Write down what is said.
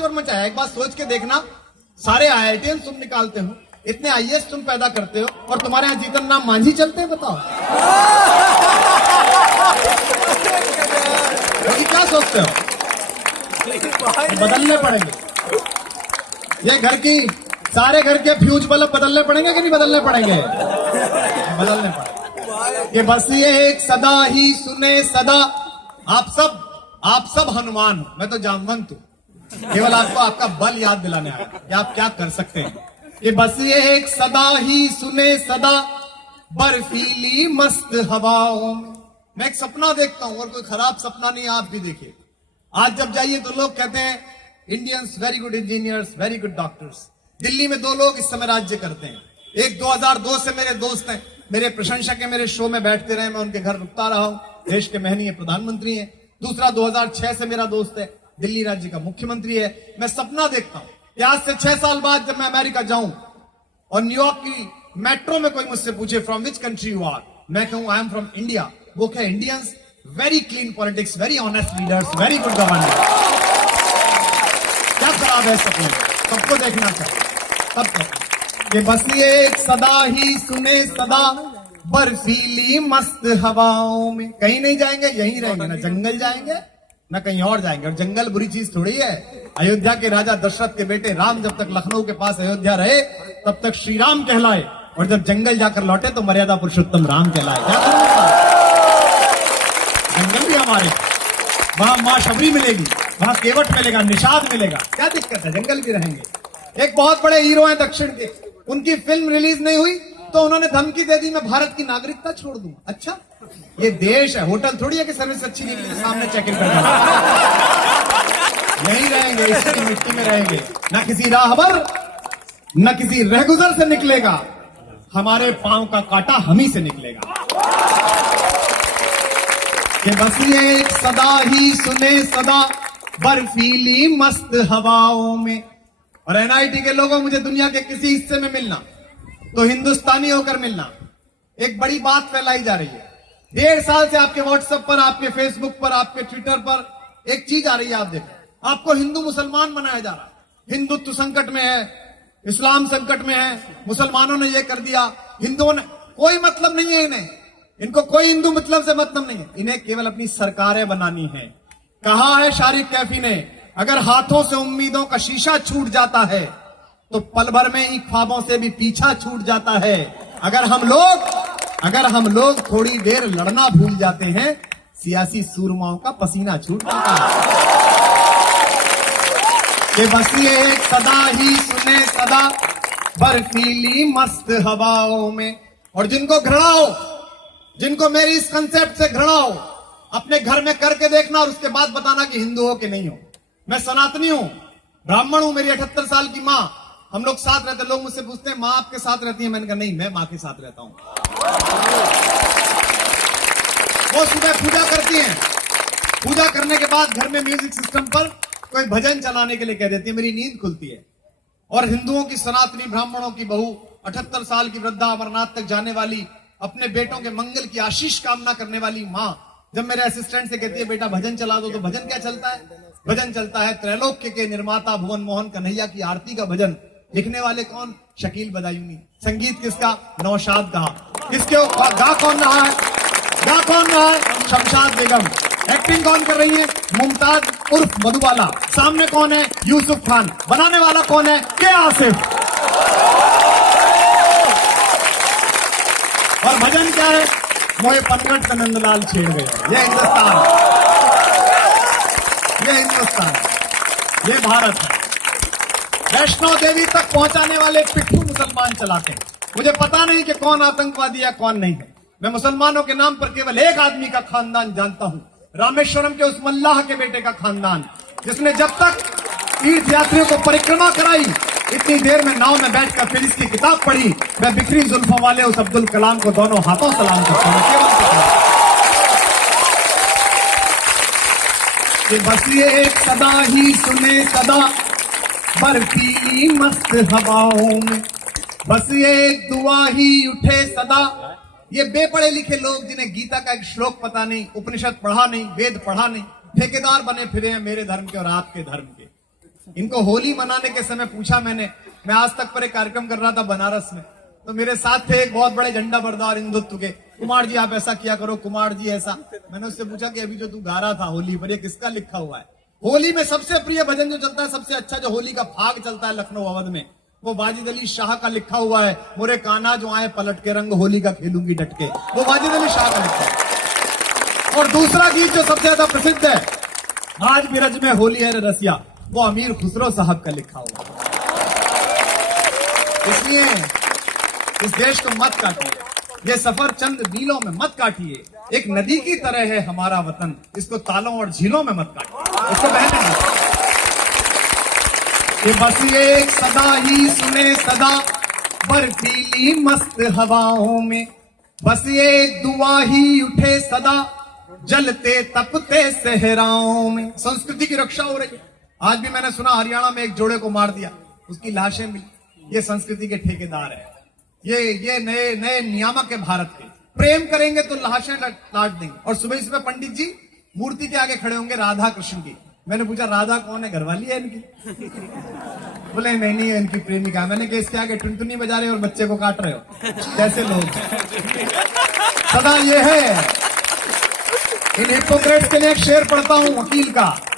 शोर मचाया। एक बात सोच के देखना, सारे IITians तुम निकालते हो, इतने IAS तुम पैदा करते हो, और तुम्हारे यहाँ जीतन राम मांझी चलते हैं, बताओ तो क्या सोचते हो? बदलने पड़ेंगे ये घर की, सारे घर के फ्यूज बल्ब बदलने पड़ेंगे कि नहीं बदलने पड़ेंगे? बदलने पड़ेंगे। कि बस ये एक सदा ही सुने सदा। आप सब हनुमान हो, मैं तो जामवंत हूं। केवल आपको आपका बल याद दिलाने आया कि आप क्या कर सकते हैं। कि बस ये एक सदा ही सुने सदा, बर्फीली मस्त हवाओं में। मैं एक सपना देखता हूं, और कोई खराब सपना नहीं, आप भी देखिए। आज जब जाइए तो लोग कहते हैं Indians very good engineers, very good doctors. Delhi में 2 लोग इस समय राज्य करते हैं। एक 2002 से मेरे दोस्त हैं, मेरे प्रशंसक है, मेरे शो में बैठते रहे, मैं उनके घर रुकता रहा हूं, देश के महनीय प्रधानमंत्री हैं। दूसरा 2006 से मेरा दोस्त है, दिल्ली राज्य का मुख्यमंत्री है। मैं सपना देखता हूं कि आज से 6 साल बाद जब मैं अमेरिका जाऊं और न्यूयॉर्क की मेट्रो में कोई मुझसे पूछे from which country you are, मैं कहूं आई एम फ्रॉम इंडिया। वो क्या Indians, very clean politics, very honest leaders, very good governance. क्या खराब है सपने, सबको देखना चाहिए। तब ये बस ये एक सदा ही सुने सदा, बर्फीली मस्त हवाओं में। कहीं नहीं जाएंगे, यहीं रहेंगे, ना जंगल जाएंगे ना कहीं और जाएंगे। और जंगल बुरी चीज थोड़ी है। अयोध्या के राजा दशरथ के बेटे राम जब तक लखनऊ के पास अयोध्या रहे तब तक श्री राम कहलाए, और जब जंगल जाकर लौटे तो मर्यादा पुरुषोत्तम राम कहलाए। क्या करूंगा? जंगल भी हमारे, वहां मां शबरी मिलेगी, वहां केवट मिलेगा, निषाद मिलेगा, क्या दिक्कत है, जंगल भी रहेंगे। एक बहुत बड़े हीरो हैं दक्षिण के, उनकी फिल्म रिलीज नहीं हुई तो उन्होंने धमकी दे दी मैं भारत की नागरिकता छोड़ दूं। अच्छा, ये देश है, होटल थोड़ी है कि सर्विस अच्छी नहीं की सामने चेक इन कर यहीं रहेंगे, इसकी मिट्टी में रहेंगे। ना किसी राहबर न किसी रहगुजर से निकलेगा, हमारे पांव का कांटा हम ही से निकलेगा। कि बस ये एक सदा ही सुने सदा, बर्फीली मस्त हवाओं में। और NIT के लोगों, मुझे दुनिया के किसी हिस्से में मिलना तो हिंदुस्तानी होकर मिलना। एक बड़ी बात फैलाई जा रही है 1.5 साल से, आपके व्हाट्सएप पर, आपके फेसबुक पर, आपके ट्विटर पर एक चीज आ रही है, आप देखो, आपको हिंदू मुसलमान बनाया जा रहा है। हिंदुत्व संकट में है, इस्लाम संकट में है, मुसलमानों ने ये कर दिया, हिंदुओं ने, कोई मतलब नहीं है इन्हें, इनको कोई हिंदू मतलब से मतलब नहीं है, इन्हें केवल अपनी सरकारें बनानी है। कहा है शारिक कैफी ने, अगर हाथों से उम्मीदों का शीशा छूट जाता है तो पल भर में ही ख्वाबों से भी पीछा छूट जाता है। अगर हम लोग थोड़ी देर लड़ना भूल जाते हैं, सियासी सूरमाओं का पसीना छूट जाता है। कि बस ये एक सदा ही सुने सदा, बर्फीली मस्त हवाओं में। और जिनको घृणा हो, जिनको मेरी इस कंसेप्ट से घृणा हो, अपने घर में करके देखना और उसके बाद बताना कि हिंदू हो कि नहीं हो। मैं सनातनी हूं, ब्राह्मण हूं, मेरी 78 साल की मां, हम लोग साथ रहते। लोग मुझसे पूछते हैं मां आपके साथ रहती है, मैंने कहा नहीं, मैं मां के साथ रहता हूं। वो सुबह पूजा करती हैं, पूजा करने के बाद घर में म्यूजिक सिस्टम पर कोई भजन चलाने के लिए कह देती है, मेरी नींद खुलती है। और हिंदुओं की सनातनी ब्राह्मणों की बहू, 78 साल की वृद्धा, अमरनाथ तक जाने वाली, अपने बेटों के मंगल की आशीष कामना करने वाली मां, जब मेरे असिस्टेंट से कहती है बेटा भजन चला दो, तो भजन क्या चलता है? भजन चलता है त्रैलोक्य के निर्माता भुवन मोहन कन्हैया की आरती का भजन। लिखने वाले कौन? शकील बदायूनी। संगीत किसका? नौशाद का। किसके गा कौन रहा है? गा कौन रहा है? शमशाद बेगम। एक्टिंग कौन कर रही है? मुमताज उर्फ मधुबाला। सामने कौन है? यूसुफ खान। बनाने वाला कौन है? के आसिफ। और भजन क्या है? मोहे पनघट से नंदलाल छेड़ गए। ये हिंदुस्तान, ये हिंदुस्तान, ये भारत है। वैष्णो देवी तक पहुंचाने वाले पिट्ठू मुसलमान चलाते हैं। मुझे पता नहीं कि कौन आतंकवादी है कौन नहीं है। मैं मुसलमानों के नाम पर केवल एक आदमी का खानदान जानता हूं, रामेश्वरम के उस मल्लाह के बेटे का खानदान, जिसने जब तक तीर्थ यात्रियों को परिक्रमा कराई, इतनी देर में नाव में बैठकर फिर इसकी किताब पढ़ी। मैं बिखरी जुल्फों वाले उस अब्दुल कलाम को दोनों हाथों सलाम करता हूं। बस ये एक सदा ही सुने सदा, बर्फीली मस्त हवाओं में। बस ये एक दुआ ही उठे सदा। ये बेपढ़े लिखे लोग जिन्हें गीता का एक श्लोक पता नहीं, उपनिषद पढ़ा नहीं, वेद पढ़ा नहीं, ठेकेदार बने फिरे हैं मेरे धर्म के और आपके धर्म के। इनको होली मनाने के समय पूछा मैंने, मैं आज तक पर एक कार्यक्रम कर रहा था बनारस में, तो मेरे साथ थे एक बहुत बड़े झंडा बरदार हिंदुत्व के, कुमार जी आप ऐसा किया करो, कुमार जी ऐसा। मैंने उससे पूछा कि अभी जो तू गा रहा था होली पर, ये किसका लिखा हुआ है? होली में सबसे प्रिय भजन जो चलता है, सबसे अच्छा जो होली का भाग चलता है लखनऊ अवध में, वो वाजिद अली शाह का लिखा हुआ है, मोरे काना जो आए पलट के रंग होली का खेलूंगी डटके, वो वाजिद अली शाह का लिखा है। और दूसरा गीत जो सबसे ज्यादा प्रसिद्ध है, आज बिरज में होली है रे रसिया, वो अमीर खुसरो साहब का लिखा हुआ है। इसलिए इस देश को मत काटिए, ये सफर चंद मीलों में मत काटिए, एक नदी की तरह है हमारा वतन, इसको तालों और झीलों में मत काटिए, इसको बहने दीजिए। ये बस एक सदा ही सुने सदा बर्फीली मस्त हवाओं में, बस एक दुआ ही उठे सदा जलते तपते सहराओं में। संस्कृति की रक्षा हो रही है। आज भी मैंने सुना हरियाणा में एक जोड़े को मार दिया, उसकी लाशें मिली। ये संस्कृति के ठेकेदार है, ये नए नए नियामक है भारत के। प्रेम करेंगे तो लाशें लाट देंगे। और सुबह सुबह पंडित जी मूर्ति के आगे खड़े होंगे राधा कृष्ण की। मैंने पूछा राधा कौन है, घरवाली है इनकी? बोले नहीं है इनकी प्रेमिका। मैंने कहा इसके आगे टुनटुनी बजा रहे हो और बच्चे को काट रहे हो, कैसे लोग? सदा ये है। इन हिपोक्रेट्स के लिए एक शेर पढ़ता हूं वकील का,